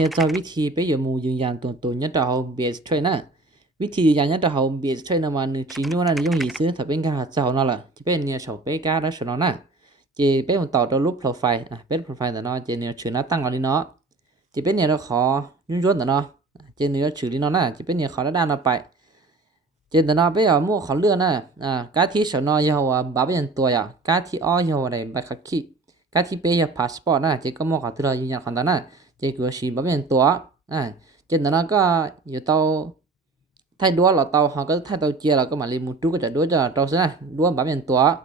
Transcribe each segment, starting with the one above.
ฮียจะวิธีไปอยู่หมู่ยืนยันตัวตนยัดเฮาเบสช่วยนะวิธียืนยันยัดเฮาเบสช่วยนะมานึจีโนนะยงอีซื้อถ้าเป็นการเจ้าเนาะล่ะจะเป็นเนี่ยเฉาไปกาแล้วฉะนั้นนะเจเป็นต่อตัวรูปโปรไฟล์เป็นโปรไฟล์แต่เนาะเจเนี่ยชื่อหน้าตั้งเอาดิเนาะจะเป็นเนี่ยเราขอยุ่งยศเนาะเจเนี่ยชื่อดิเนาะนะจะเป็นเนี่ยขอด้านเอาไปเจนแต่เนาะไปเอาหมู่ขอเลือกนะกาที่เฉาเนาะยาวว่าบาเป็นตัวยากาที่อ้อยาวอะไรใบขับขี่กาที่ไปยาพาสปอร์ตนะเจก็หมู่ขอที่เรายืนยันคันตานะเจก็สิบ่เป็นตัวเจนแต่เนาะก็อยู่เตาthái đua là tàu họ có thái tàu chia là có mà liền một chút cái đua cho tàu sẽ đua bám nhận tua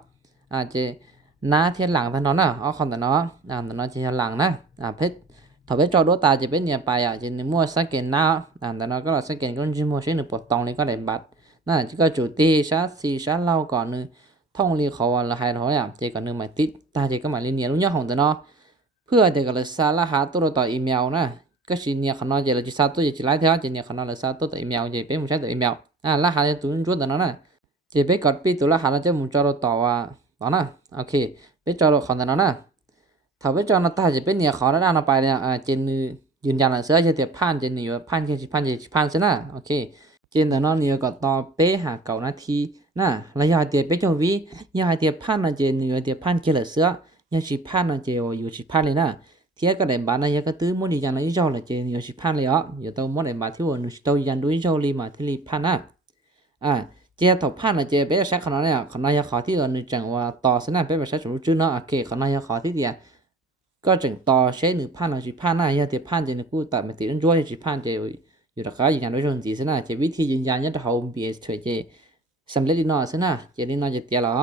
chế ná thiên lặngท่านเนาะอ๋อคนแต่เนาะแต่เนาะจะหลังนะเพชรถ้าเพชรจอดตาจะเป็นเนี่ยไปจะในมั่วสแกนหน้าแต่เนาะก็สแกนก็จะมั่วใช้หนึ่งปลดตองเลยก็ได้บัตรจะก็จุดที่ชาร์จชาร์จเล่าก่อนนึงท่องเรียกเขาละให้เขาเจก็นึงหมายติดตาเจก็หมายเรียนเนี่ยรู้ยอดของแต่เนาะเพื่อเจก็เลยสารหาตัวต่ออีเมลนะก็สิเนี่ยเขาเนาะเจเราจะสาตัวจะไล่เท่าเจเนี่ยเขาเนาะเราสาตัวต่ออีเมลเจเป็นผู้ใช้ตัวอีเมลรหัสตัวนี้ตัวนั้นน่ะเจไปกดปิดตัวรหัสแล้วจะหมุนจอต่อว่าต่อนะโอเคไปจอของนั้นน่ะถ้าไปจอหน้าตาจะเป็นเนี่ยขอด้านไปเนี่ยเจนยืนยันแล้วเสือจะเตียผ่านเจนนี่ว่าผ่านแค่ผ่านซะนะโอเคเจนแต่นอนนี่ก็ต่อไปหา9นาทีนะระยะเตียไปจอวิยาเตียผ่านนะเจนนี่เตียผ่านเกลเสือยาสิผ่านนะเจอยู่สิผ่านเลยนะเทียก็ได้บานะยก็ตื้อมื้อนี้ยังอีจอละเจนี่สิผ่านเลยอยู่ต้องมื้อได้บาที่ว่านูต้องยันดูอีจอลีมาที่ลีผ่านนะเจ้าถกผ่านเจ้าไปใช้ขนาดเนี่ยขนาดยาขอที่เรานึกจังว่าต่อสนะไปใช้สมมุติชื่อเนาะโอเคขนาดยาขอที่เดียก็จึงต่อใช้1ผ่านสิผ่านหน้ายาเตียผ่านเจนกูตัดมาติดรั้วสิผ่านเจอยู่ราคาอย่างโดยชนสีสนะเจวิธียืนยันยัดเฮา BS ช่วยเจสำเร็จดีเนาะสนะเจนี่เนาะจะเตียแล้ว